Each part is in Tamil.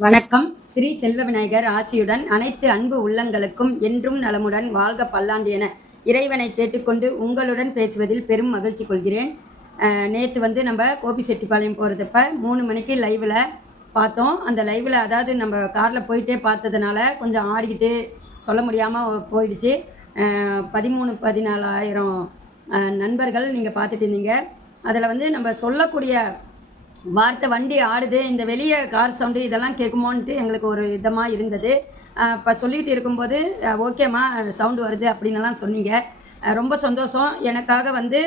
வணக்கம். ஸ்ரீ செல்வ விநாயகர் ஆசியுடன் அனைத்து அன்பு உள்ளங்களுக்கும் என்றும் நலமுடன் வாழ்க பல்லாண்டு என இறைவனை கேட்டுக்கொண்டு உங்களுடன் பேசுவதில் பெரும் மகிழ்ச்சி கொள்கிறேன். நேற்று வந்து நம்ம கோபிச்செட்டிப்பாளையம் போகிறதப்ப மூணு மணிக்கு லைவில் பார்த்தோம். அந்த லைவில் அதாவது நம்ம காரில் போயிட்டே பார்த்ததுனால கொஞ்சம் ஆடிக்கிட்டு சொல்ல முடியாமல் போயிடுச்சு. பதிமூணு பதினாலாயிரம் நண்பர்கள் நீங்கள் பார்த்துட்டு இருந்தீங்க. அதில் வந்து நம்ம சொல்லக்கூடிய வார்த்தை வண்டி ஆடுது இந்த வெளியே கார் சவுண்டு இதெல்லாம் கேட்குமோன்ட்டு எங்களுக்கு ஒரு இதமாக இருந்தது. இப்போ சொல்லிகிட்டு இருக்கும்போது ஓகேம்மா சவுண்டு வருது அப்படின்னுலாம் சொன்னீங்க. ரொம்ப சந்தோஷம். எனக்காக வந்து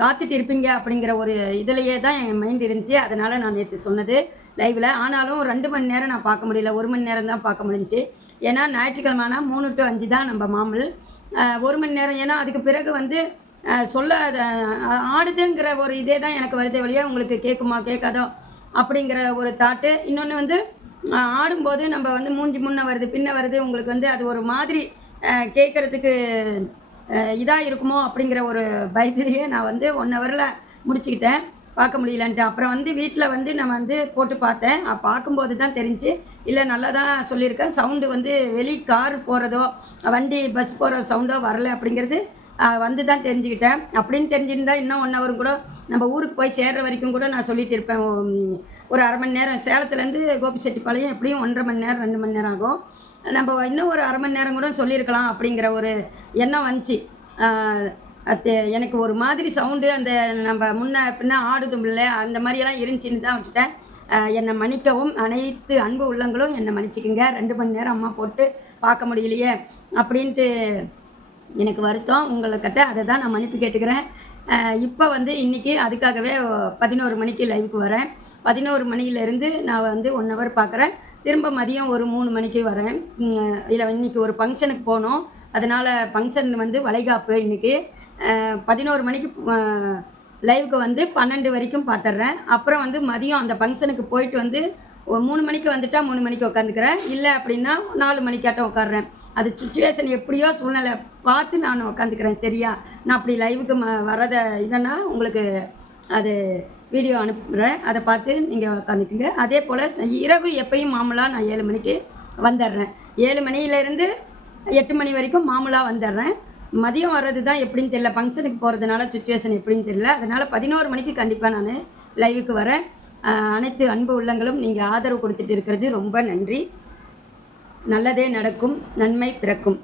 காத்துட்டு இருப்பீங்க அப்படிங்கிற ஒரு இதுலேயே தான் என் மைண்ட் இருந்துச்சு. அதனால் நான் நேற்று சொன்னது லைவில் ஆனாலும் ரெண்டு மணி நேரம் நான் பார்க்க முடியல. ஒரு மணி நேரம் தான் பார்க்க முடிஞ்சுச்சு. ஏன்னா ஞாயிற்றுக்கிழமை ஆனால் மூணு டு அஞ்சு தான் நம்ம மாமூல். ஒரு மணி நேரம். ஏன்னா அதுக்கு பிறகு வந்து சொல்ல ஆடுதுங்கிற ஒரு இதே தான் எனக்கு வருதே வழியாக உங்களுக்கு கேட்குமா கேட்காதோ அப்படிங்கிற ஒரு தாட்டு இன்னொன்று வந்து ஆடும்போது நம்ம வந்து மூஞ்சி முன்ன வருது பின்ன வருது உங்களுக்கு வந்து அது ஒரு மாதிரி கேட்குறதுக்கு இதாக இருக்குமோ அப்படிங்கிற ஒரு பயத்திலேயே நான் வந்து ஒன் ஹவரில் முடிச்சுக்கிட்டேன். பார்க்க முடியலன்ட்டு. அப்புறம் வந்து வீட்டில் வந்து நான் வந்து போட்டு பார்த்தேன். பார்க்கும்போது தான் தெரிஞ்சு இல்லை நல்லா தான் சொல்லியிருக்கேன். சவுண்டு வந்து வெளி கார் போகிறதோ வண்டி பஸ் போகிற சவுண்டோ வரலை அப்படிங்கிறது வந்து தான் தெரிஞ்சுக்கிட்டேன். அப்படின்னு தெரிஞ்சிருந்தா இன்னும் ஒன் ஹவரும் கூட நம்ம ஊருக்கு போய் சேர்ற வரைக்கும் கூட நான் சொல்லிட்டு இருப்பேன். ஒரு அரை மணி நேரம் சேலத்துலேருந்து கோபிச்செட்டிப்பாளையம் எப்படியும் ஒன்றரை மணி நேரம் ரெண்டு மணி நேரம் ஆகும். நம்ம இன்னும் ஒரு அரை மணி நேரம் கூட சொல்லியிருக்கலாம் அப்படிங்கிற ஒரு எண்ணம் வந்துச்சு. அது எனக்கு ஒரு மாதிரி சவுண்டு அந்த நம்ம முன்ன பின்ன ஆடுதும் இல்லை அந்த மாதிரியெல்லாம் இருந்துச்சின்னு தான் விட்டுட்டேன். என்னை மன்னிக்கவும். அனைத்து அன்பு உள்ளங்களும் என்னை மன்னிச்சிக்கோங்க. ரெண்டு மணி நேரம் அம்மா போட்டு பார்க்க முடியலையே அப்படின்ட்டு எனக்கு வருத்தம். உங்களுக்கிட்ட அதை தான் நான் மன்னிப்பு கேட்டுக்கிறேன். இப்போ வந்து இன்றைக்கி அதுக்காகவே பதினோரு மணிக்கு லைவுக்கு வரேன். பதினோரு மணியிலேருந்து நான் வந்து ஒன் ஹவர் பார்க்குறேன் திரும்ப மதியம் ஒரு மூணு மணிக்கு வரேன். இல்லை இன்றைக்கி ஒரு ஃபங்க்ஷனுக்கு போனோம். அதனால் ஃபங்க்ஷன் வந்து வளைகாப்பு இன்றைக்கி பதினோரு மணிக்கு லைவுக்கு வந்து பன்னெண்டு வரைக்கும் பார்த்துட்றேன் அப்புறம் வந்து மதியம் அந்த ஃபங்க்ஷனுக்கு போயிட்டு வந்து மூணு மணிக்கு வந்துட்டா மூணு மணிக்கு உட்காந்துக்கிறேன் இல்லை அப்படின்னா நாலு மணிக்காட்டம் உட்காடுறேன் அது சுச்சுவேஷன் எப்படியோ சூழ்நிலை பார்த்து நான் உட்காந்துக்கிறேன் சரியா? நான் அப்படி லைவுக்கு ம வரத இதனா உங்களுக்கு அது வீடியோ அனுப்புகிறேன் அதை பார்த்து நீங்கள் உட்காந்துக்குங்க அதே போல் இரவு எப்பயும் மாமூலாக நான் ஏழு மணிக்கு வந்துடுறேன் ஏழு மணியிலேருந்து எட்டு மணி வரைக்கும் மாமூலாக வந்துடுறேன் மதியம் வர்றது தான் எப்படின்னு தெரியல. ஃபங்க்ஷனுக்கு போகிறதுனால சுச்சுவேஷன் எப்படின்னு தெரியல. அதனால் பதினோரு மணிக்கு கண்டிப்பாக நான் லைவுக்கு வரேன். அனைத்து அன்பு உள்ளங்களும் நீங்கள் ஆதரவு கொடுத்துட்டு இருக்கிறது ரொம்ப நன்றி. நல்லதே நடக்கும் நன்மை பிறக்கும்.